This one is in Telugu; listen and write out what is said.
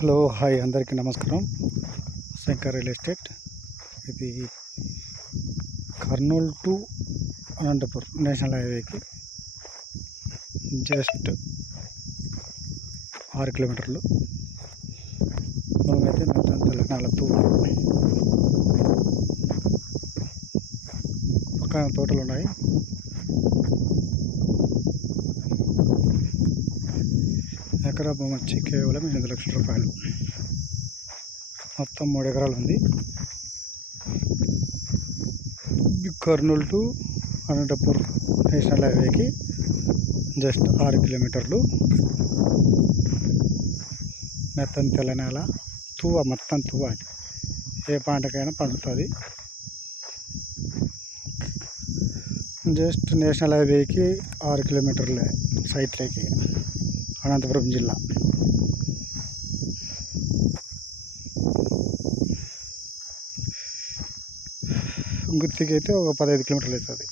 హలో హాయ్ అందరికీ నమస్కారం. Shankar real estate. ఇది కర్నూలు టు అనంతపూర్ నేషనల్ హైవేకి జస్ట్ 6 కిలోమీటర్లు. మనమైతే మొత్తం తెలంగాణ పక్కన తోటలు ఉన్నాయి. ఎకరా భూమి వచ్చి కేవలం 8 లక్షల రూపాయలు. మొత్తం 3 ఎకరాలు ఉంది. కర్నూలు టు అనంతపూర్ నేషనల్ హైవేకి జస్ట్ 6 కిలోమీటర్లు. మెత్తని తెలంగాణ మొత్తం తువ్వ ఏ పంటకైనా పండుతుంది. జస్ట్ నేషనల్ హైవేకి 6 కిలోమీటర్లే సైట్లోకి. అనంతపురం జిల్లా. గుర్తికి అయితే ఒక 15 కిలోమీటర్లు అవుతుంది.